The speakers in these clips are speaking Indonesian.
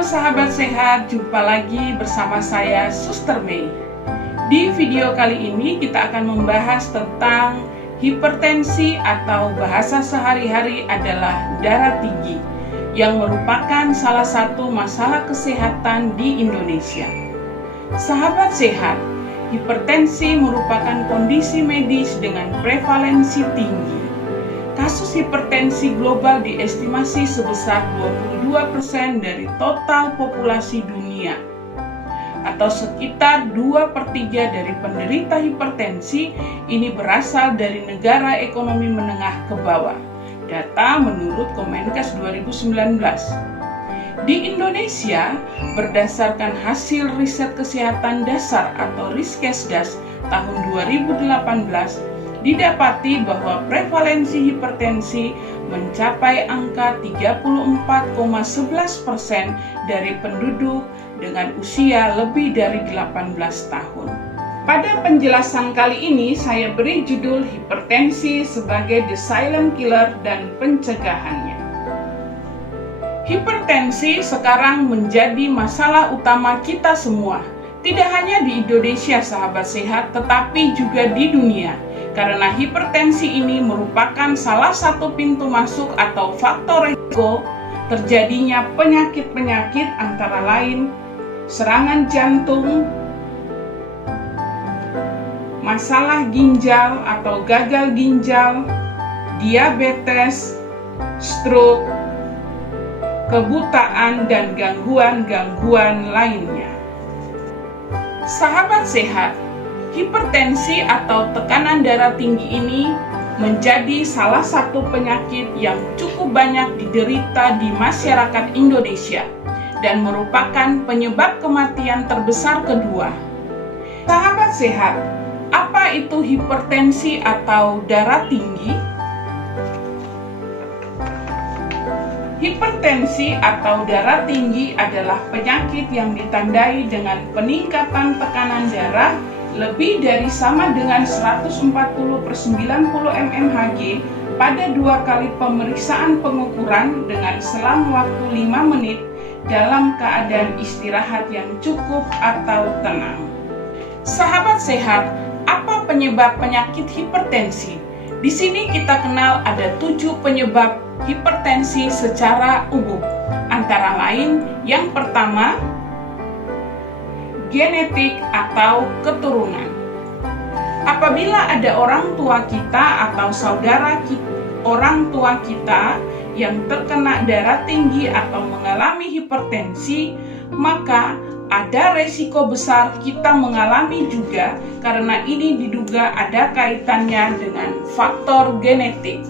Halo sahabat sehat, jumpa lagi bersama saya Suster Mei. Di video kali ini kita akan membahas tentang hipertensi atau bahasa sehari-hari adalah darah tinggi yang merupakan salah satu masalah kesehatan di Indonesia. Sahabat sehat, hipertensi merupakan kondisi medis dengan prevalensi tinggi. Kasus hipertensi global diestimasi sebesar 22% dari total populasi dunia, atau sekitar 2/3 dari penderita hipertensi ini berasal dari negara ekonomi menengah ke bawah. Data menurut Kemenkes 2019. Di Indonesia, berdasarkan hasil riset kesehatan dasar atau Riskesdas tahun 2018, didapati bahwa prevalensi hipertensi mencapai angka 34,11% dari penduduk dengan usia lebih dari 18 tahun. Pada penjelasan kali ini saya beri judul hipertensi sebagai the silent killer dan pencegahannya. Hipertensi sekarang menjadi masalah utama kita semua, tidak hanya di Indonesia sahabat sehat, tetapi juga di dunia. Karena hipertensi ini merupakan salah satu pintu masuk atau faktor risiko terjadinya penyakit-penyakit antara lain serangan jantung, masalah ginjal atau gagal ginjal, diabetes, stroke, kebutaan, dan gangguan-gangguan lainnya. Sahabat sehat, hipertensi atau tekanan darah tinggi ini menjadi salah satu penyakit yang cukup banyak diderita di masyarakat Indonesia dan merupakan penyebab kematian terbesar kedua. Sahabat sehat, apa itu hipertensi atau darah tinggi? Hipertensi atau darah tinggi adalah penyakit yang ditandai dengan peningkatan tekanan darah lebih dari sama dengan 140/90 mmHg pada 2 kali pemeriksaan pengukuran dengan selang waktu 5 menit dalam keadaan istirahat yang cukup atau tenang. Sahabat sehat, apa penyebab penyakit hipertensi? Di sini kita kenal ada 7 penyebab hipertensi secara umum. Antara lain, yang pertama, genetik atau keturunan. Apabila ada orang tua kita atau saudara orang tua kita yang terkena darah tinggi atau mengalami hipertensi, maka ada resiko besar kita mengalami juga karena ini diduga ada kaitannya dengan faktor genetik.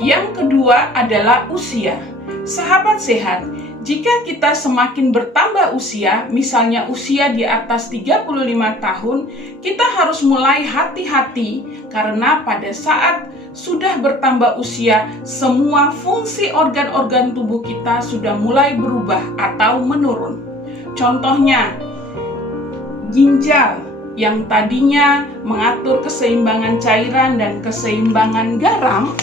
Yang kedua adalah usia. Sahabat sehat, jika kita semakin bertambah usia, misalnya usia di atas 35 tahun, kita harus mulai hati-hati karena pada saat sudah bertambah usia, semua fungsi organ-organ tubuh kita sudah mulai berubah atau menurun. Contohnya, ginjal yang tadinya mengatur keseimbangan cairan dan keseimbangan garam,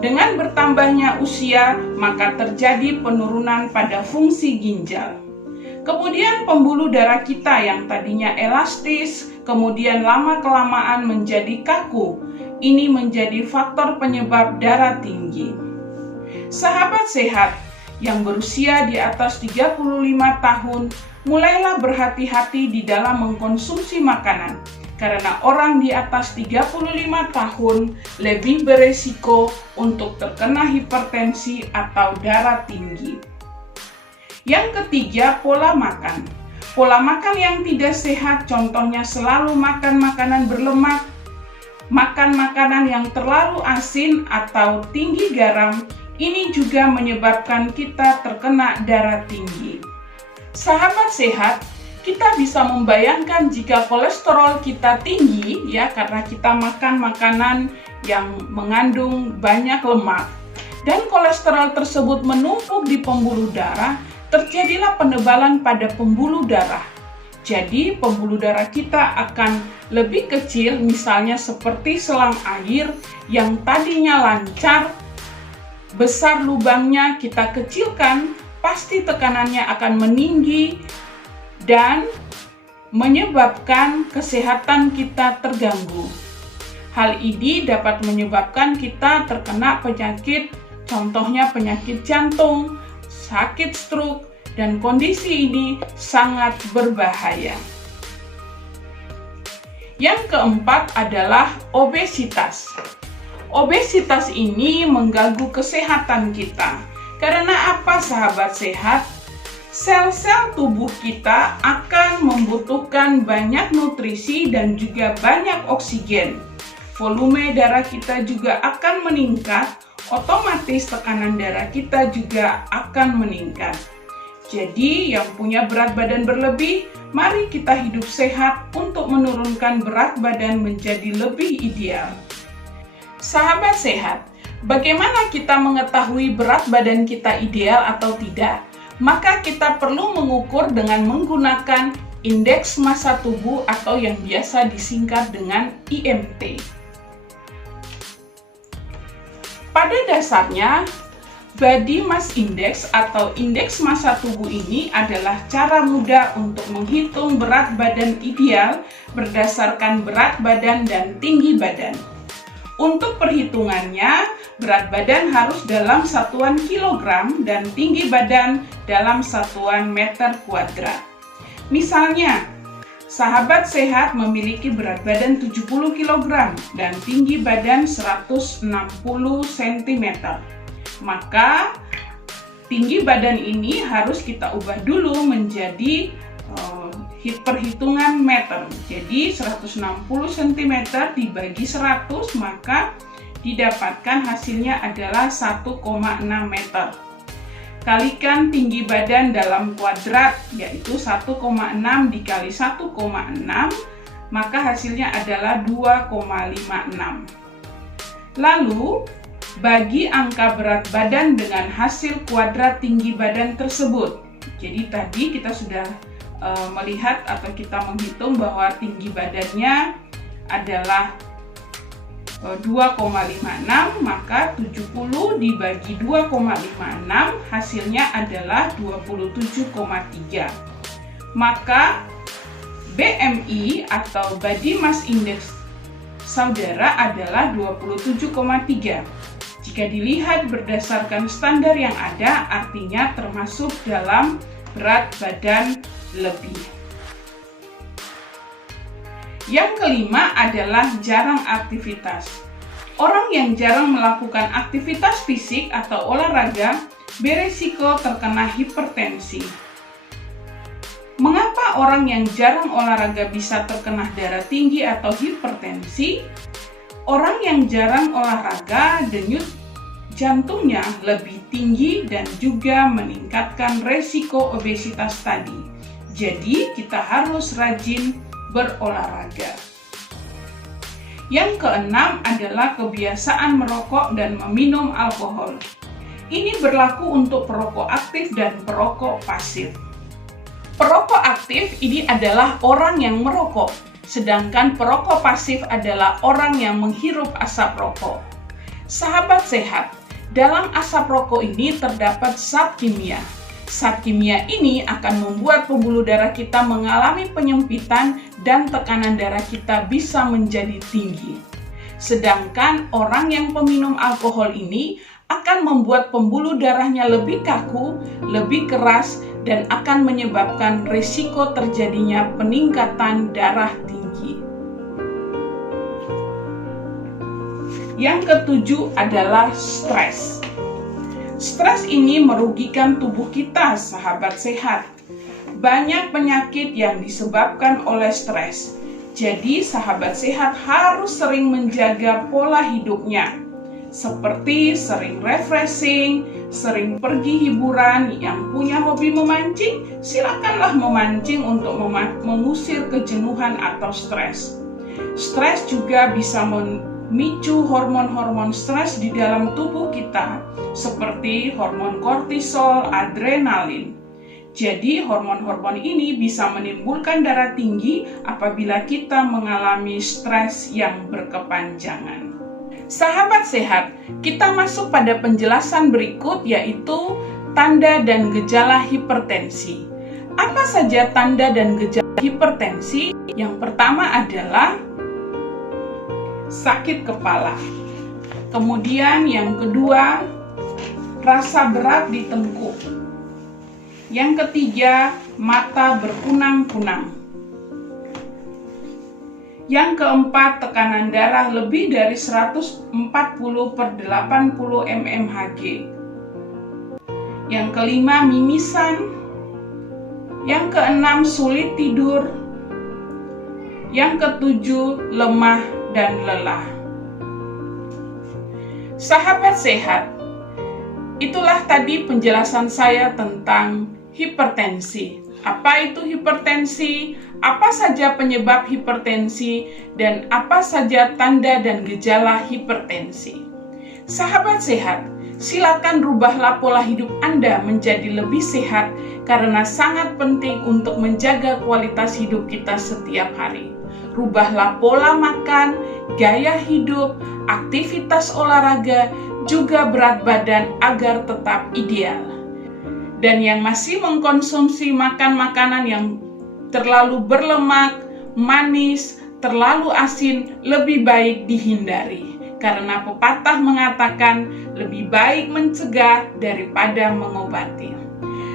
dengan bertambahnya usia, maka terjadi penurunan pada fungsi ginjal. Kemudian pembuluh darah kita yang tadinya elastis, kemudian lama-kelamaan menjadi kaku. Ini menjadi faktor penyebab darah tinggi. Sahabat sehat yang berusia di atas 35 tahun, mulailah berhati-hati di dalam mengkonsumsi makanan. Karena orang di atas 35 tahun lebih beresiko untuk terkena hipertensi atau darah tinggi. Yang ketiga, pola makan. Pola makan yang tidak sehat contohnya selalu makan makanan berlemak, makan makanan yang terlalu asin atau tinggi garam, ini juga menyebabkan kita terkena darah tinggi. Sahabat sehat, kita bisa membayangkan jika kolesterol kita tinggi ya karena kita makan makanan yang mengandung banyak lemak dan kolesterol tersebut menumpuk di pembuluh darah, terjadilah penebalan pada pembuluh darah. Jadi pembuluh darah kita akan lebih kecil, misalnya seperti selang air yang tadinya lancar besar lubangnya kita kecilkan, pasti tekanannya akan meninggi dan menyebabkan kesehatan kita terganggu. Hal ini dapat menyebabkan kita terkena penyakit, contohnya penyakit jantung, sakit stroke, dan kondisi ini sangat berbahaya. Yang keempat adalah obesitas. Obesitas ini mengganggu kesehatan kita. Karena apa, sahabat sehat? Sel-sel tubuh kita akan membutuhkan banyak nutrisi dan juga banyak oksigen. Volume darah kita juga akan meningkat, otomatis tekanan darah kita juga akan meningkat. Jadi, yang punya berat badan berlebih, mari kita hidup sehat untuk menurunkan berat badan menjadi lebih ideal. Sahabat sehat, bagaimana kita mengetahui berat badan kita ideal atau tidak? Maka kita perlu mengukur dengan menggunakan indeks massa tubuh atau yang biasa disingkat dengan IMT. Pada dasarnya, Body Mass Index atau indeks massa tubuh ini adalah cara mudah untuk menghitung berat badan ideal berdasarkan berat badan dan tinggi badan. Untuk perhitungannya, berat badan harus dalam satuan kilogram dan tinggi badan dalam satuan meter kuadrat. Misalnya, sahabat sehat memiliki berat badan 70 kg dan tinggi badan 160 cm. Maka tinggi badan ini harus kita ubah dulu menjadi perhitungan meter. Jadi 160 cm dibagi 100, maka didapatkan hasilnya adalah 1,6 meter. Kalikan tinggi badan dalam kuadrat, yaitu 1,6 dikali 1,6, maka hasilnya adalah 2,56. Lalu, bagi angka berat badan dengan hasil kuadrat tinggi badan tersebut. Jadi tadi kita sudah melihat atau kita menghitung bahwa tinggi badannya adalah 2,56, maka 70 dibagi 2,56 hasilnya adalah 27,3. Maka BMI atau Body Mass Index saudara adalah 27,3. Jika dilihat berdasarkan standar yang ada, artinya termasuk dalam berat badan lebih. Yang kelima adalah jarang aktivitas. Orang yang jarang melakukan aktivitas fisik atau olahraga beresiko terkena hipertensi. Mengapa orang yang jarang olahraga bisa terkena darah tinggi atau hipertensi? Orang yang jarang olahraga, denyut jantungnya lebih tinggi dan juga meningkatkan resiko obesitas tadi. Jadi, kita harus rajin berolahraga. Yang keenam adalah kebiasaan merokok dan meminum alkohol. Ini berlaku untuk perokok aktif dan perokok pasif. Perokok aktif ini adalah orang yang merokok, sedangkan perokok pasif adalah orang yang menghirup asap rokok. Sahabat sehat, dalam asap rokok ini terdapat zat kimia. Zat kimia ini akan membuat pembuluh darah kita mengalami penyempitan dan tekanan darah kita bisa menjadi tinggi. Sedangkan orang yang peminum alkohol ini akan membuat pembuluh darahnya lebih kaku, lebih keras, dan akan menyebabkan risiko terjadinya peningkatan darah tinggi. Yang ketujuh adalah stres. Stres ini merugikan tubuh kita, sahabat sehat. Banyak penyakit yang disebabkan oleh stres. Jadi, sahabat sehat harus sering menjaga pola hidupnya. Seperti sering refreshing, sering pergi hiburan. Yang punya hobi memancing, silakanlah memancing untuk mengusir kejenuhan atau stres. Stres juga bisa memicu hormon-hormon stres di dalam tubuh kita, seperti hormon kortisol, adrenalin. Jadi, hormon-hormon ini bisa menimbulkan darah tinggi apabila kita mengalami stres yang berkepanjangan. Sahabat sehat, kita masuk pada penjelasan berikut, yaitu tanda dan gejala hipertensi. Apa saja tanda dan gejala hipertensi? Yang pertama adalah sakit kepala. Kemudian yang kedua, rasa berat di tengkuk. Yang ketiga, mata berkunang-kunang. Yang keempat, tekanan darah lebih dari 140/80 mmHg. Yang kelima, mimisan. Yang keenam, sulit tidur. Yang ketujuh, lemah dan lelah. Sahabat sehat, itulah tadi penjelasan saya tentang hipertensi. Apa itu hipertensi? Apa saja penyebab hipertensi? Dan apa saja tanda dan gejala hipertensi? Sahabat sehat, silakan rubahlah pola hidup Anda menjadi lebih sehat karena sangat penting untuk menjaga kualitas hidup kita setiap hari. Rubahlah pola makan, gaya hidup, aktivitas olahraga, juga berat badan agar tetap ideal. Dan yang masih mengkonsumsi makanan yang terlalu berlemak, manis, terlalu asin, lebih baik dihindari. Karena pepatah mengatakan lebih baik mencegah daripada mengobati.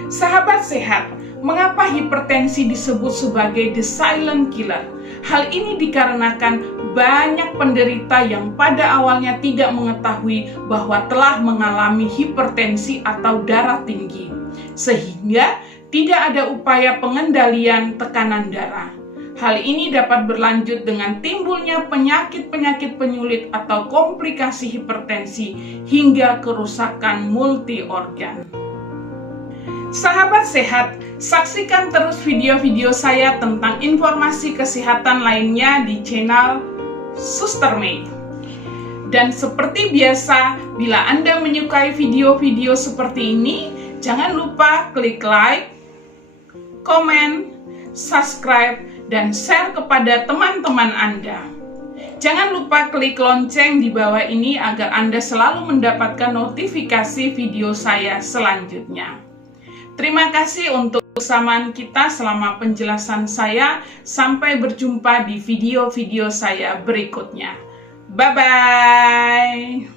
Sahabat sehat, mengapa hipertensi disebut sebagai the silent killer? Hal ini dikarenakan banyak penderita yang pada awalnya tidak mengetahui bahwa telah mengalami hipertensi atau darah tinggi, sehingga tidak ada upaya pengendalian tekanan darah. Hal ini dapat berlanjut dengan timbulnya penyakit-penyakit penyulit atau komplikasi hipertensi hingga kerusakan multi organ. Sahabat sehat, saksikan terus video-video saya tentang informasi kesehatan lainnya di channel Suster May. Dan seperti biasa, bila Anda menyukai video-video seperti ini, jangan lupa klik like, komen, subscribe, dan share kepada teman-teman Anda. Jangan lupa klik lonceng di bawah ini agar Anda selalu mendapatkan notifikasi video saya selanjutnya. Terima kasih untuk kebersamaan kita selama penjelasan saya. Sampai berjumpa di video-video saya berikutnya. Bye-bye.